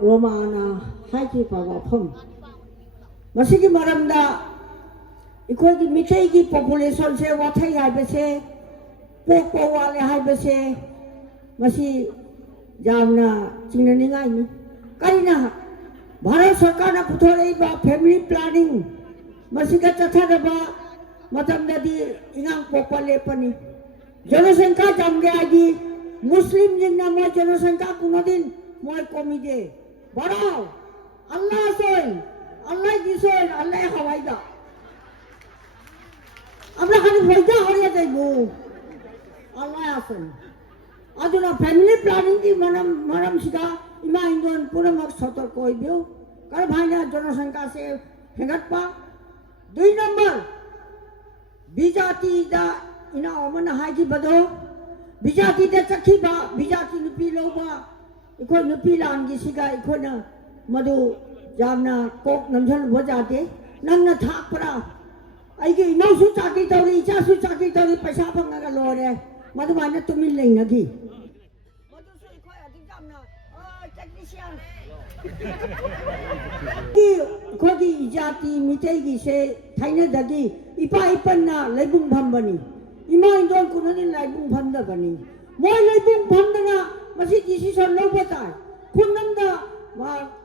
로마나 하이키 바바품 마시기 말합니다. 이거기 밑에기 포퓰레이션세 와타이 하이베세 뽀뽀와레 하이베세 마시 jamna cingnaningai karina Bharat Sarkarna puthoraiba family planning masiga chathadaba matamdadi ingang pokpale pani janasankha jamge agi muslim jingna mo janasankha kunodin moi komide barao Allah soil Allah disoil Allah hawaida amra khani hoida horiya daibu Allah asan aduna family planning di maram sida ima indon pura mak sotor koi bio kar bhaina janasankha se hengat pa 2 number bijati da ina omana haji bado bijati da chakhi ba bijati nupi lo ba ikoi nupi lan gi siga ikoi na madu jamna kok namjal bojate nangna thak pra ai gi no su chaki tauri cha su chaki tauri paisa phanga ga lo re madu bana tumil lei na gi madu su ikoi adik jamna technician ki khodi jati mitei gi se thaina dagi ipa ipanna leibung phambani ima indon kunani leibung phamda bani moi leibung phamdana masi decision loba ta khunamda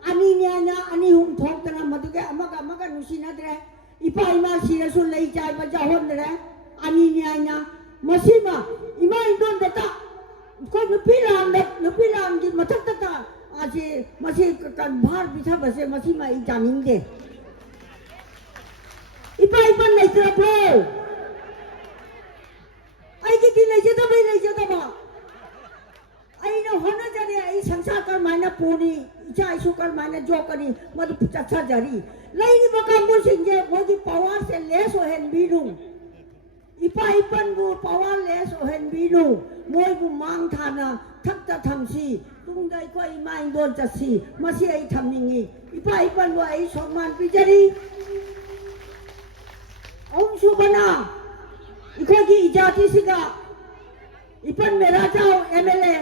ani nya ani hum thoktana maduge amaga nusina dre ipa ima sira su lei chai ba jahon dre ani nya masima ima indon data ko nupilan gi mathak ta aje masi kan bhar bitha base masima I janing de ipa ipan nei tra bro ai ki din nei jeta ba ai na hona jare ai sangsar kar maina poni icha isu kar maina jokani madu chacha jari lai ni baka mo singe bogi power se less ho hen binu ipa ipan bu power less ho hen binu moi bu mang thana thakta thamsi tungdai ko I mai don chasi masi ai thamningi ipa ipan bu ai sokman pijari Om Subhana इकोगी इजाती सिगा इपन मेरा जाओ MLA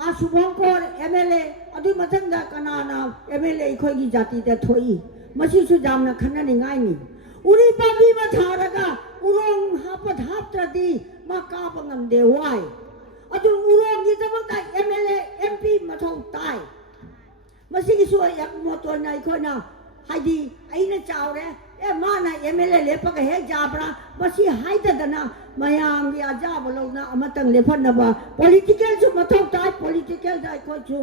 आ शुभंकर MLA अदु मथंदा कनाना MLA इकोगी जाती ते थोई मसी सु जामना खन्ना निगाई नि उरी पाबी मा थारगा उरोंग हापत हापत्रदी मा कापंगम दे वाई अदु उरोंग नि तबता MLA MP मथौ ताई मसी की सु एक मोतो ना इकोना हाइदी आइना चावरे ए माना MLA लेपक हे जाबरा बसी हाइददना मयाम gi ajaba lona amatang lephanaba political su mathau tai political dai ko chu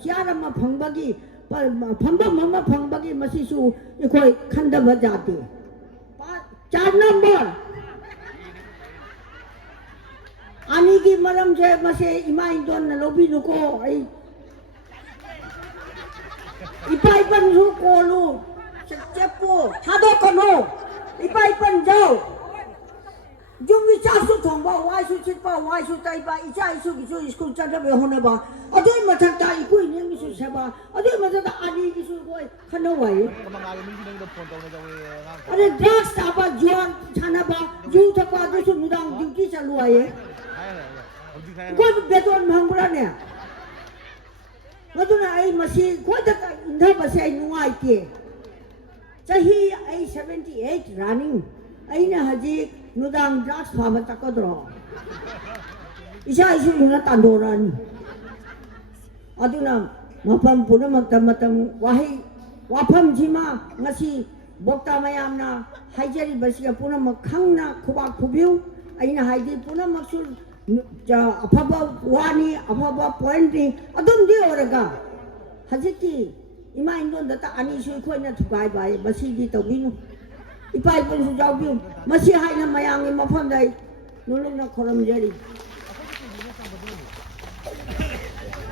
siara ma phangbagi phamba mama phangbagi masi su ikoi khandaba jati 4 number ani gi maram je mase ima indon na lobi nu ko ai ipai pan su ko lu cepo hado kono ipai pan jao jumi chasu thongba wai su chitpa wai su taiba icha isu gisu school chata be hone ba adoi mathak ta ikui ning gisu seba adoi mathak ani gisu koi khano wai are drugs ta ba juan chana ba ju thapa gisu mudang duty chalu ai koi beton mhangbra ne maduna ai masi koi da indha base ai nuai ke chahi ai 78 running aina haji nudang drugs phama takadro isa isu na tandoran aduna mapam puna matam wahi wafam jima ngasi bokta mayamna haijari basiga puna makhangna khuba khubiu aina haidi puna maksul ja afaba wani afaba point ni adum di oraga hajiki ima indon data ani su khoi na thukai bai basi di tawinu ipai pun su jau biu masi hai na mayang ni mafam dai nulung na khoram jari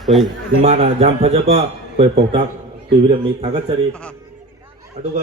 koi mana jam phajaba koi poktak tiwile mi thagat chari aduga